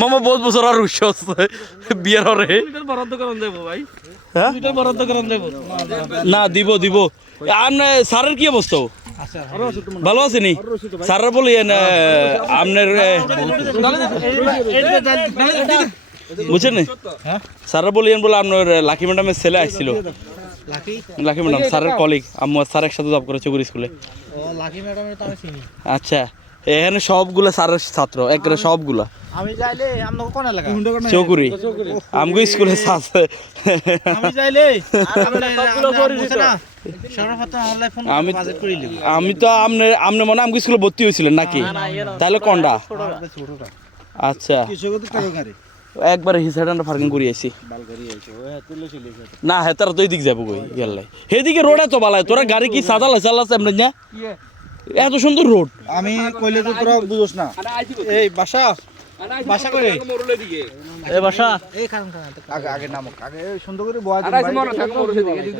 মামা বহুত বছর আর রুশ বিয়ের হরে না দিব দিব আপনি স্যারের কি অবস্থা ভালো আছেনি স্যারের বলি আপনার বুঝছেন স্যারের বলিয়েন বলে আপনার লাকি ম্যাডামের ছেলে আসছিল লাকি ম্যাডাম স্যারের কলিগ আমার স্যার একসাথে জব করে চৌকুরি স্কুলে আচ্ছা এখানে সবগুলা স্যারের ছাত্র একবারে সবগুলা আমি যাইলে আমনকে কোন এলাকা চৌকুরি আমগো স্কুলে আছে আমি যাইলে সবগুলো পরিচিত সর্বপ্রথম অনলাইন ফোন বাজেট করে নিব আমি তো আমনে মনে আমগো স্কুলে ভর্তি হইছিলেন নাকি তাহলে কোনটা আচ্ছা একবারে হিসাডান্ডা পার্কিং করে আইছি না হেতার তো এইদিক যাবো কই গেলে সেদিকে রোড এত বালায় তোরা গাড়ি কি সাদা লাইছে এমনি না এত সুন্দর রোড আমি কইলে তো তোরা বুঝোস না এই বাসা বাসা করে এই বাসা এই কারণ আগে আগে নামক আগে সুন্দর করে বয়া